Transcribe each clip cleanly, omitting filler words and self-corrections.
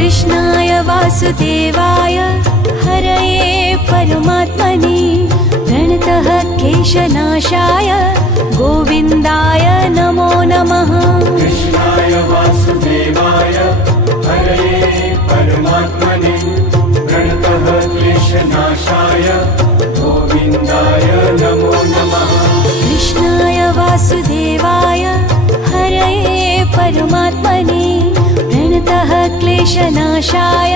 कृष्णाय वासुदेवाय हरये परमात्मने प्रणतः क्लेशनाशाय गोविन्दाय नमो नमः। कृष्णाय वासुदेवाय हरये परमात्मने प्रणतः क्लेशनाशाय गोविन्दाय नमो नमः। कृष्णाय वासुदेवाय हरये परमात्मने प्रणतः क्लेशनाशाय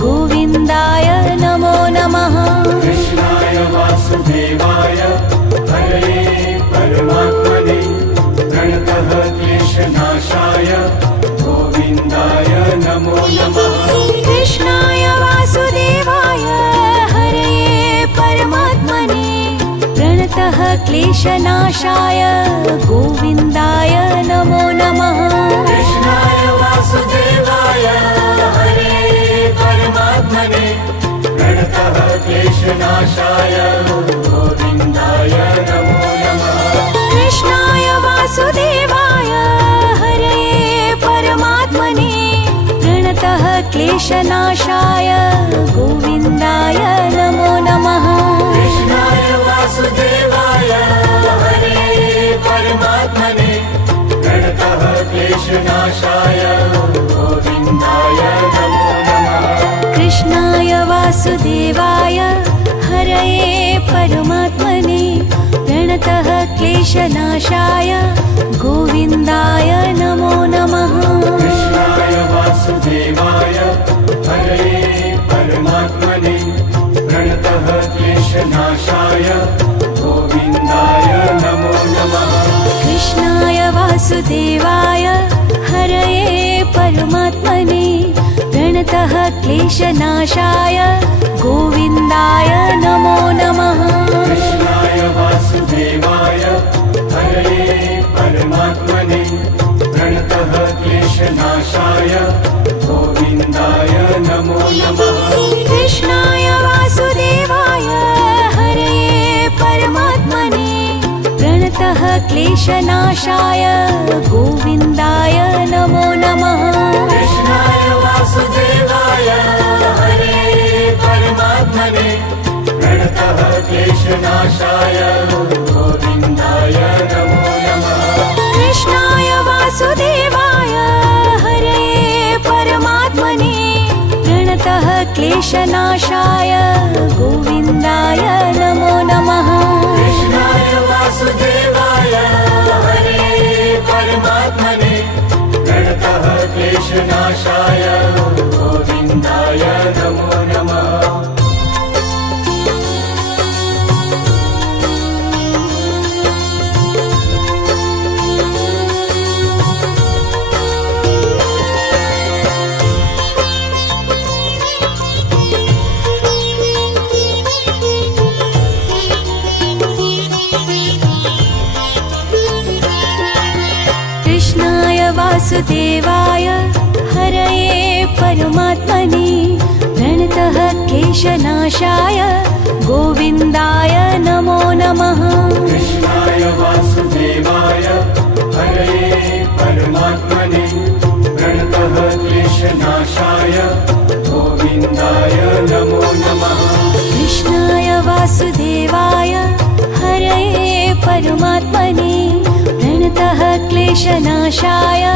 गोविन्दाय नमो नमः। कृष्णाय वासुदेवाय हरये परमात्मने प्रणतः क्लेशनाशाय गोविन्दाय नमो नमः। कृष्णाय वासुदेवाय हरये परमात्मने प्रणतः क्लेशनाशाय गोविन्दाय नमो नमः। कृष्णाय वासुदेवाय हरये परमात्मने प्रणतः क्लेशनाशाय गोविन्दाय नमो नमः। कृष्णाय वासुदेवाय हरये परमात्मने प्रणतः क्लेशनाशाय गोविन्दाय नमो नमः। कृष्णाय वासुदेवाय हरये परमात्मने प्रणतः क्लेशनाशाय गोविन्दाय नमो नमः। कृष्णाय वासुदेवाय हरये परमात्मने प्रणतः क्लेशनाशाय गोविन्दाय नमो नमः। कृष्णाय वासुदेवाय हरये परमात्मने प्रणतः क्लेशनाशाय गोविन्दाय नमो नमः। कृष्णाय वासुदेवाय हरये परमात्मने प्रणतः क्लेशनाशाय गोविन्दाय नमो नमः। कृष्णाय वासुदेवाय हरये परमात्मने प्रणतः क्लेशनाशाय गोविन्दाय नमो नमः। कृष्णाय वासुदेवाय हरये परमात्मने प्रणतः क्लेशनाशाय गोविन्दाय नमो नमः। कृष्णाय वासुदेवाय हरये परमात्मने प्रणतः क्लेशनाशाय गोविन्दाय नमो नमः। कृष्णाय वासुदेवाय हरये परमात्मने प्रणतः क्लेशनाशाय गोविन्दाय नमो नमः। कृष्णाय वासुदेवाय हरये परमात्मने प्रणतः क्लेशनाशाय गोविन्दाय नमो नमः। कृष्णाय वासुदेवाय हरये परमात्मने प्रणतः क्लेशनाशाय गोविन्दाय नमो नमः। कृष्णाय वासुदेवाय हरये परमात्मने प्रणतः क्लेशनाशाय गोविन्दाय नमो नमः। कृष्णाय वासुदेवाय हरये परमात्मने प्रणतः क्लेशनाशाय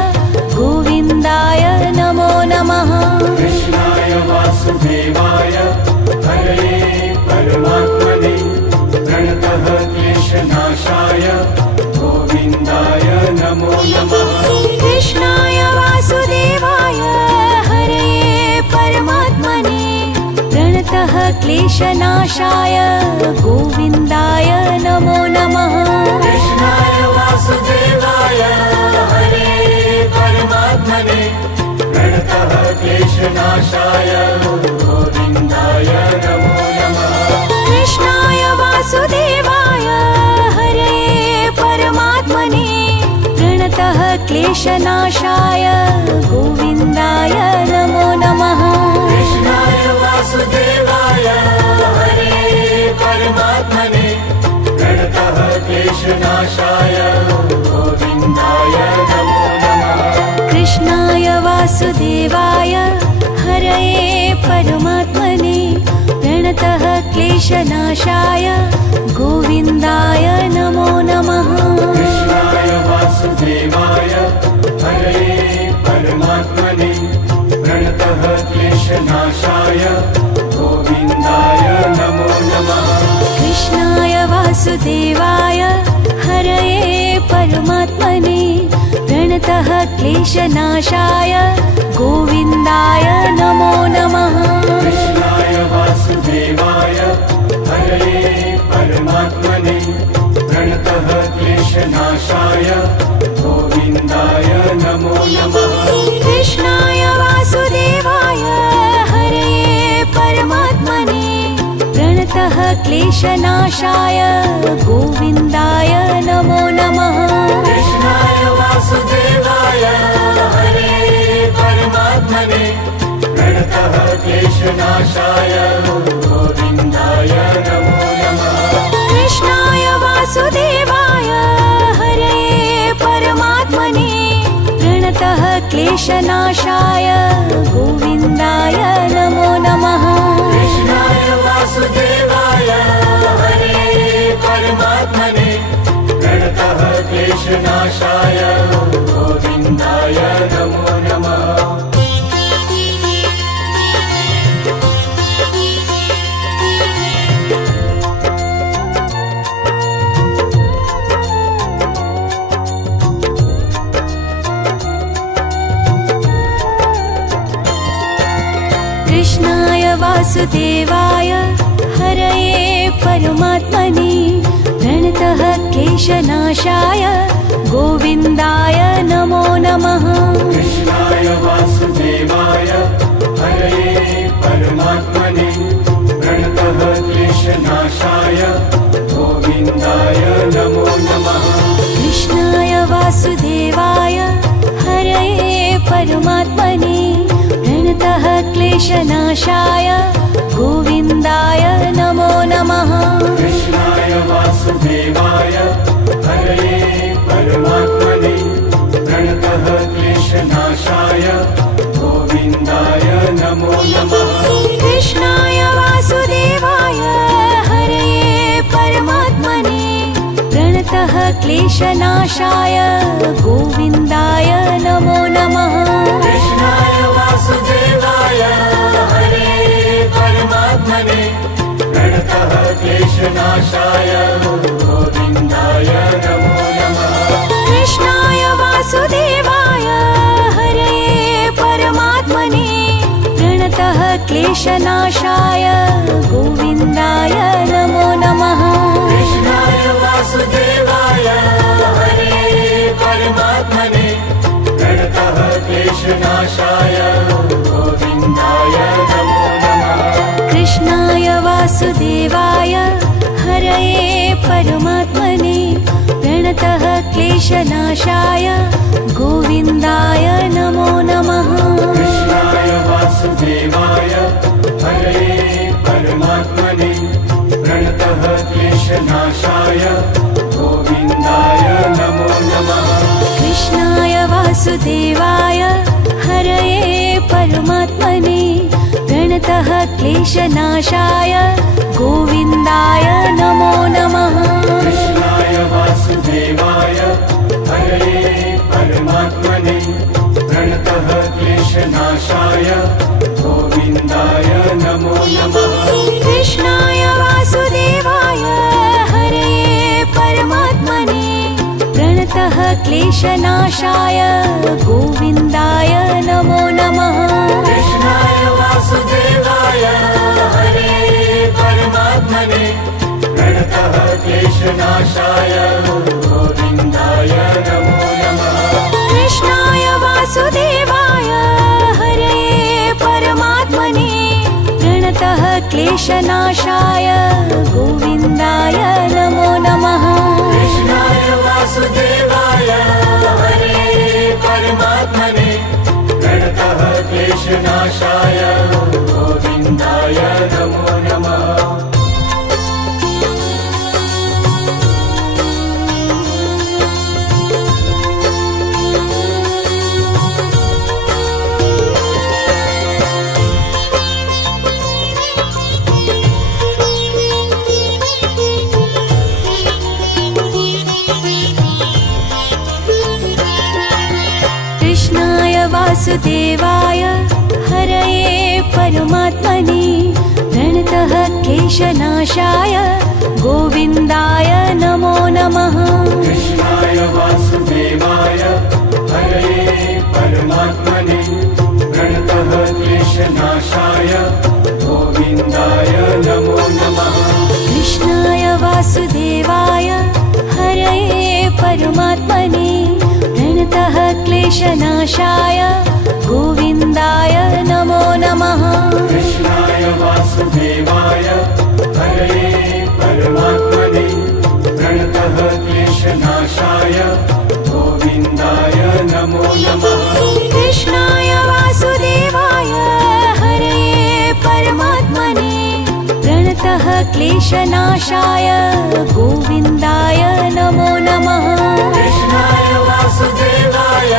गोविन्दाय नमो नमः। कृष्णाय वासुदेवाय हरये परमात्मने प्रणतः क्लेशनाशाय गोविन्दाय नमो नमः। कृष्णाय वासुदेवाय हरये परमात्मने प्रणतः क्लेशनाशाय गोविन्दाय नमो नमः। कृष्णाय वासुदेवाय हरये परमात्मने प्रणतः क्लेशनाशाय गोविन्दाय नमो नमः। कृष्णाय वासुदेवाय हरये परमात्मने प्रणतः क्लेशनाशाय गोविन्दाय नमो नमः। कृष्णाय वासुदेवाय हरये परमात्मने प्रणतः क्लेशनाशाय गोविन्दाय नमो नमः। कृष्णाय वासुदेवाय हरये परमात्मने प्रणतः क्लेशनाशाय गोविन्दाय नमो नमः। कृष्णाय वासुदेवाय हरये परमात्मने प्रणतः क्लेशनाशाय गोविन्दाय नमो नमः। कृष्णाय वासुदेवाय हरये परमात्मने प्रणतः क्लेशनाशाय गोविन्दाय नमो नमः। कृष्णाय वासुदेवाय हरये परमात्मने प्रणतः क्लेशनाशाय गोविन्दाय नमो नमः। कृष्णाय वासुदेवाय हरये परमात्मने प्रणतः क्लेशनाशाय गोविन्दाय नमो नमः। कृष्णाय वासुदेवाय हरये परमात्मने प्रणतः क्लेशनाशाय गोविन्दाय नमो नमः। कृष्णाय वासुदेवाय हरये परमात्मने प्रणतः क्लेशनाशाय गोविन्दाय नमो नमः। कृष्णाय वासुदेवाय हरये परमात्मने प्रणतः क्लेशनाशाय गोविन्दाय नमो नमः। कृष्णाय वासुदेवाय हरये परमात्मने प्रणतः क्लेशनाशाय गोविन्दाय नमो नमः। कृष्णाय वासुदेवाय हरये परमात्मने प्रणतः क्लेशनाशाय गोविन्दाय नमो नमः। कृष्णाय वासुदेवाय हरये परमात्मने प्रणतः क्लेशनाशाय गोविन्दाय नमो नमः। कृष्णाय वासुदेवाय हरये परमात्मने प्रणतः क्लेशनाशाय गोविन्दाय नमो नमः। कृष्णाय वासुदेवाय हरये परमात्मने प्रणतः क्लेशनाशाय गोविन्दाय नमो नमः। कृष्णाय वासुदेवाय हरये परमात्मने प्रणतः क्लेशनाशाय गोविन्दाय नमो नमः। कृष्णाय वासुदेवाय हरये परमात्मने प्रणतः क्लेशनाशाय गोविन्दाय नमो नमः। कृष्णाय वासुदेवाय हरये परमात्मने प्रणतः क्लेशनाशाय गोविन्दाय नमो नमः। कृष्णाय वासुदेवाय हरये परमात्मने प्रणतः क्लेशनाशाय गोविन्दाय नमो नमः। कृष्णाय वासुदेवाय हरये परमात्मने प्रणतः क्लेशनाशाय गोविन्दाय नमो नमः। कृष्णाय वासुदेवाय हरये परमात्मने प्रणतः क्लेशनाशाय गोविन्दाय नमो नमः। कृष्णाय वासुदेवाय हरये परमात्मने प्रणतः क्लेशनाशाय गोविन्दाय नमो नमः। कृष्णाय वासुदेवाय हरये परमात्मने प्रणतः क्लेशनाशाय गोविन्दाय नमो नमः। कृष्णाय वासुदेवाय हरये परमात्मने प्रणतः क्लेशनाशाय गोविन्दाय नमो नमः। कृष्णाय वासुदेवाय हरये परमात्मने प्रणतः क्लेशनाशाय गोविन्दाय नमो नमः। कृष्णाय वासुदेवाय हरये परमात्मने प्रणतः क्लेशनाशाय गोविन्दाय नमो नमः। वासुदेवाय हरये परमात्मने प्रणतः क्लेशनाशाय गोविन्दाय नमो नमः। कृष्णाय वासुदेवाय हरये परमात्मने प्रणतः क्लेशनाशाय गोविन्दाय नमो नमः। कृष्णाय वासुदेवाय हरये परमात्मने प्रणतः क्लेशनाशाय गोविन्दाय नमो नमः। कृष्णाय वासुदेवाय हरये परमात्मने प्रणतः क्लेशनाशाय गोविन्दाय नमो नमः। कृष्णाय वासुदेवाय हरये परमात्मने प्रणतः क्लेशनाशाय गोविन्दाय नमो नमः। कृष्णाय वासुदेवाय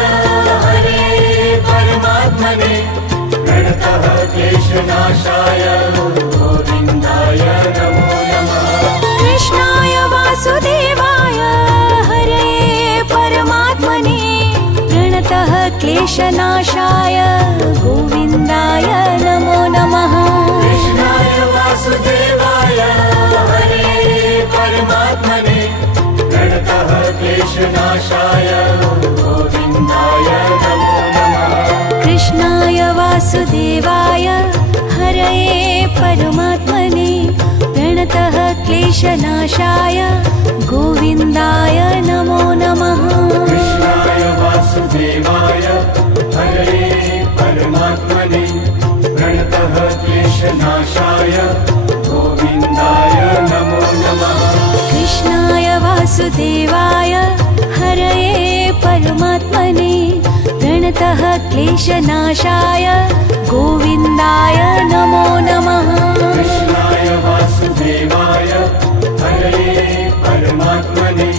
हरये परमात्मने प्रणतः क्लेशनाशाय गोविन्दाय नमो नमः। कृष्णाय वासुदेवाय हरये परमात्मने प्रणतः क्लेशनाशाय गोविन्दाय नमो नमः। कृष्णाय वासुदेवाय हरये परमात्मने प्रणतः क्लेशनाशाय गोविन्दाय नमो नमः। कृष्णाय वासुदेवाय हरये परमात्मने प्रणतः क्लेशनाशाय गोविन्दाय नमो नमः। कृष्णाय वासुदेवाय हरये परमात्मने प्रणतः क्लेशनाशाय गोविन्दाय नमो नमः। कृष्णाय वासुदेवाय हरये परमात्मने प्रणतः क्लेशनाशाय गोविन्दाय नमो नमः। कृष्णाय वासुदेवाय हरये परमात्मने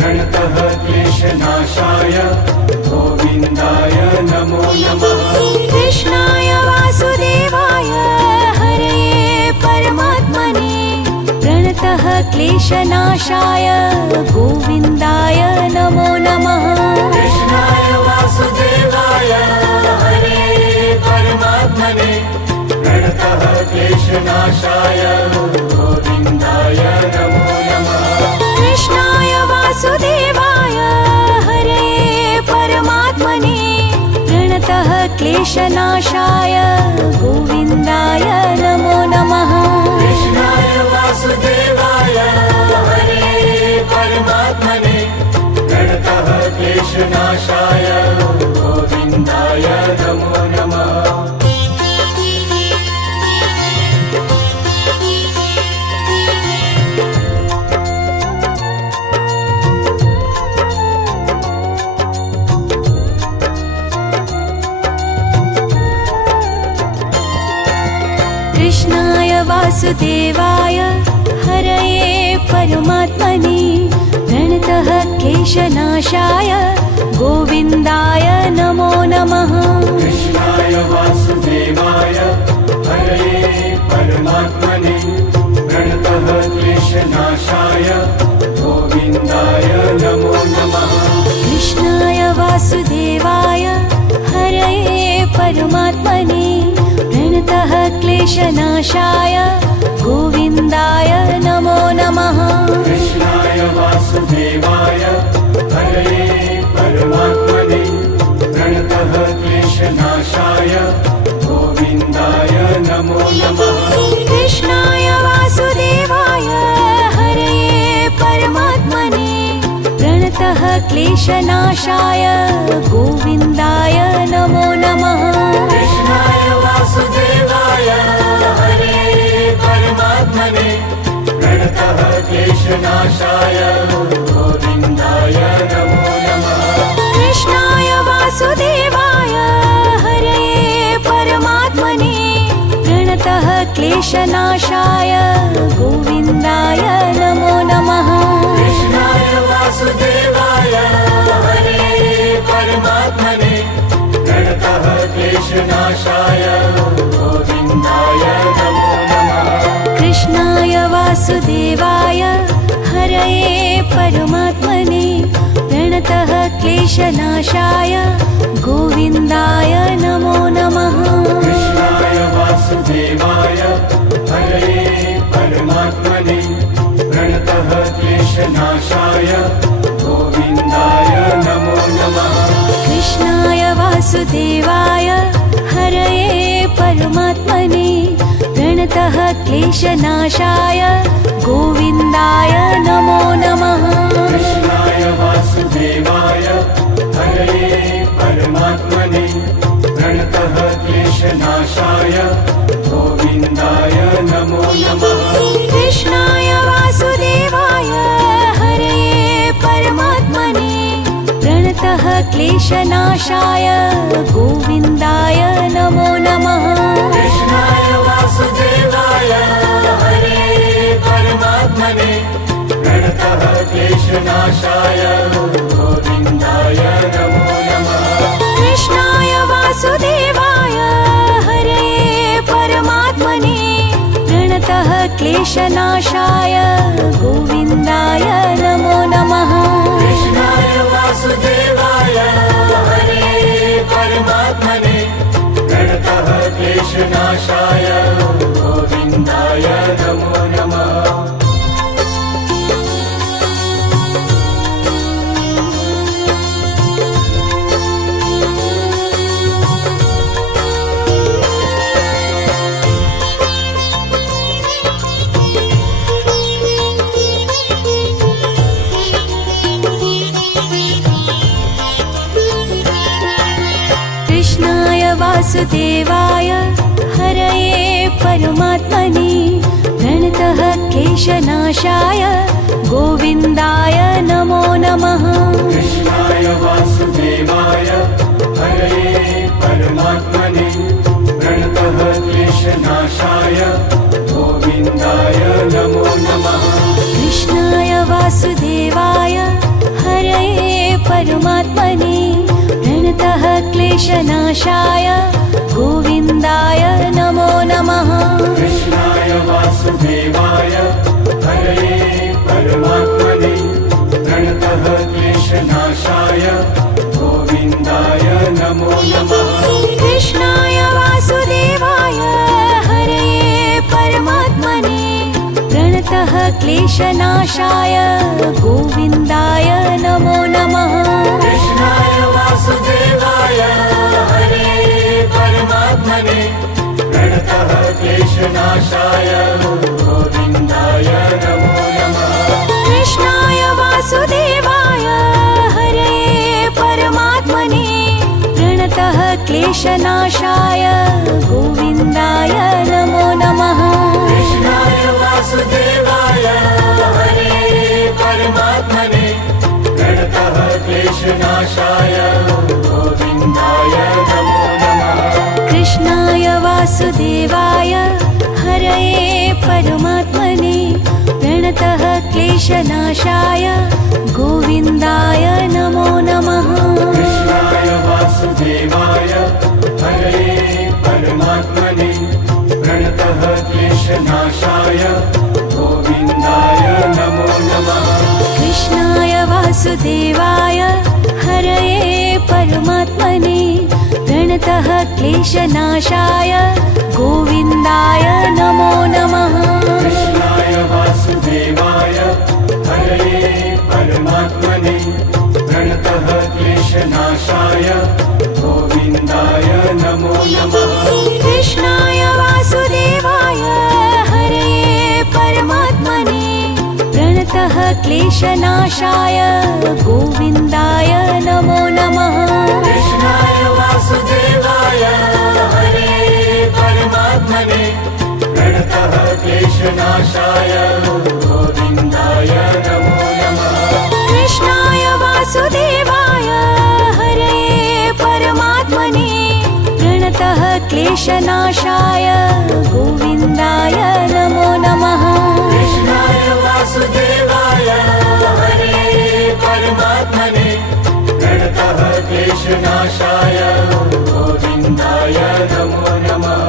प्रणतः क्लेशनाशाय गोविन्दाय नमो नमः। कृष्णाय वासुदेवाय हरये परमात्मने प्रणतः क्लेशनाशाय गोविन्दाय नमो नमः। कृष्णाय वासुदेवाय हरये परमात्मने प्रणतः क्लेशनाशाय गोविन्दाय नमो नमः। कृष्णाय वासुदेवाय हरये परमात्मने प्रणतः क्लेशनाशाय गोविन्दाय नमो नमः। कृष्णाय वासुदेवाय हरये परमात्मने प्रणतः क्लेशनाशाय गोविन्दाय नमो नमः। कृष्णाय वासुदेवाय हरये परमात्मने प्रणतः क्लेशनाशाय गोविन्दाय नमो नमः। कृष्णाय वासुदेवाय हरये परमात्मने प्रणतः क्लेशनाशाय गोविन्दाय नमो नमः। कृष्णाय वासुदेवाय हरये परमात्मने प्रणतः क्लेशनाशाय गोविन्दाय नमो नमः। कृष्णाय वासुदेवाय हरये परमात्मने प्रणतः क्लेशनाशाय गोविन्दाय नमो नमः। कृष्णाय वासुदेवाय हरये परमात्मने प्रणतः क्लेशनाशाय गोविन्दाय नमो नमः। कृष्णाय वासुदेवाय हरये परमात्मने प्रणतः क्लेशनाशाय गोविन्दाय नमो नमः। कृष्णाय वासुदेवाय हरये परमात्मने प्रणतः क्लेशनाशाय गोविन्दाय नमो नमः। कृष्णाय वासुदेवाय हरये परमात्मने प्रणतः क्लेशनाशाय गोविन्दाय नमो नमः। कृष्णाय वासुदेवाय हरये परमात्मने प्रणतः क्लेशनाशाय गोविन्दाय वासुदेवाय हरये परमात्मने प्रणतः क्लेशनाशाय गोविन्दाय नमो नमः। कृष्णाय वासुदेवाय हरये परमात्मने प्रणतः क्लेशनाशाय गोविन्दाय नमो नमः। कृष्णाय वासुदेवाय हरये परमात्मने प्रणतः क्लेशनाशाय गोविन्दाय नमो नमः। कृष्णाय वासुदेवाय हरये परमात्मने प्रणतः क्लेशनाशाय गोविन्दाय नमो नमः। कृष्णाय वासुदेवाय हरये परमात्मने प्रणतः क्लेशनाशाय गोविन्दाय नमो नमः। कृष्णाय वासुदेवाय हरये परमात्मने प्रणतः क्लेशनाशाय गोविन्दाय नमो नमः। कृष्णाय वासुदेवाय हरये परमात्मने प्रणतः क्लेशनाशाय गोविन्दाय नमो नमः। कृष्णाय वासुदेवाय हरये परमात्मने प्रणतः क्लेशनाशाय गोविन्दाय नमो नमः। कृष्णाय वासुदेवाय हरये परमात्मने प्रणतः क्लेशनाशाय गोविन्दाय नमो नमः। कृष्णाय वासुदेवाय हरये परमात्मने प्रणतः क्लेशनाशाय गोविन्दाय नमो नमः। कृष्णाय वासुदेवाय हरये परमात्मने प्रणतः क्लेशनाशाय गोविन्दाय नमो नमः। कृष्णाय वासुदेवाय हरये परमात्मने प्रणतः क्लेशनाशाय गोविन्दाय नमो नमः। कृष्णाय वासुदेवाय हरये परमात्मने प्रणतः क्लेशनाशाय गोविन्दाय नमो नमः। कृष्णाय वासुदेवाय हरये परमात्मने प्रणतः क्लेशनाशाय गोविन्दाय नमो नमः। कृष्णाय वासुदेवाय हरये परमात्मने प्रणतः क्लेशनाशाय गोविन्दाय नमो नमः। कृष्णाय वासुदेवाय हरये परमात्मने प्रणतः क्लेशनाशाय गोविन्दाय नमो नमः। कृष्णाय वासुदेवाय हरये परमात्मने प्रणतः क्लेशनाशाय गोविन्दाय नमो नमः। कृष्णाय वासुदेवाय हरये परमात्मने प्रणतः क्लेशनाशाय गोविन्दाय नमो नमः। कृष्णाय वासुदेवाय हरये परमात्मने प्रणतः क्लेशनाशाय गोविन्दाय नमो नमः। कृष्णाय वासुदेवाय हरये परमात्मने प्रणतः क्लेशनाशाय गोविन्दाय नमो नमः। कृष्णाय वासुदेवाय हरये परमात्मने प्रणतः क्लेशनाशाय गोविन्दाय नमो नमः। कृष्णाय वासुदेवाय हरये परमात्मने प्रणतः क्लेशनाशाय गोविन्दाय नमो नमः।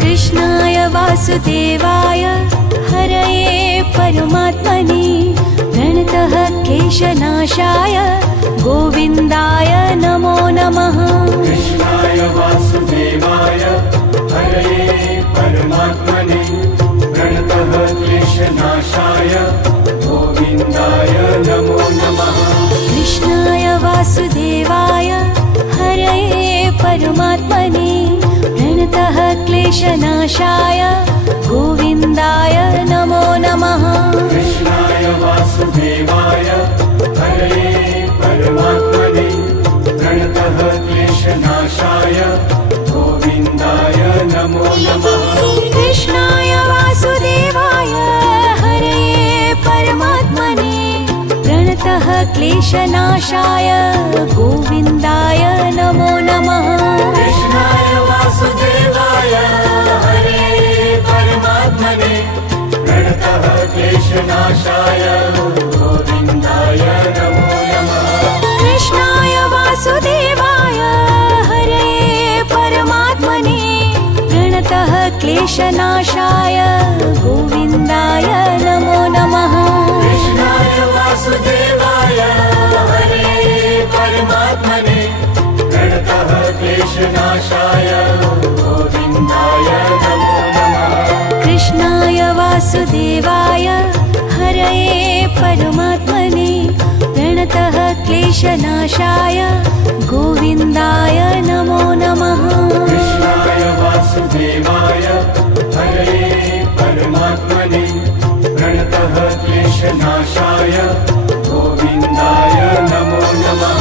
कृष्णाय वासुदेवाय हरये परमात्मने प्रणतः क्लेशनाशाय गोविन्दाय कृष्णाय वासुदेवाय हरये परमात्मने प्रणतः क्लेशनाशाय गोविन्दाय नमो नमः कृष्णाय वासुदेवाय हरये परमात्मने प्रणतः क्लेशनाशाय गोविन्दाय नमो नमः कृष्णाय वासुदेवाय हरये परमात्मने प्रणतः क्लेशनाशाय गोविन्दाय नमो नमः कृष्णाय वासुदेवाय हरे परमात्मने प्रणतः क्लेशनाशाय गोविन्दाय नमो नमः कृष्णाय वासुदेवाय हरये परमात्मने प्रणतः क्लेशनाशाय गोविन्दाय नमो नमः कृष्णाय वासुदेवाय हरे परमात्मने प्रणतः क्लेशनाशाय गोविन्दाय नमो नमः कृष्णाय वासुदेवाय हरये परमात्मने प्रणतः क्लेशनाशाय गोविन्दाय नमो नमः कृष्णाय वासुदेवाय हरे परमात्मने प्रणतः क्लेशनाशाय गोविन्दाय नमो नमः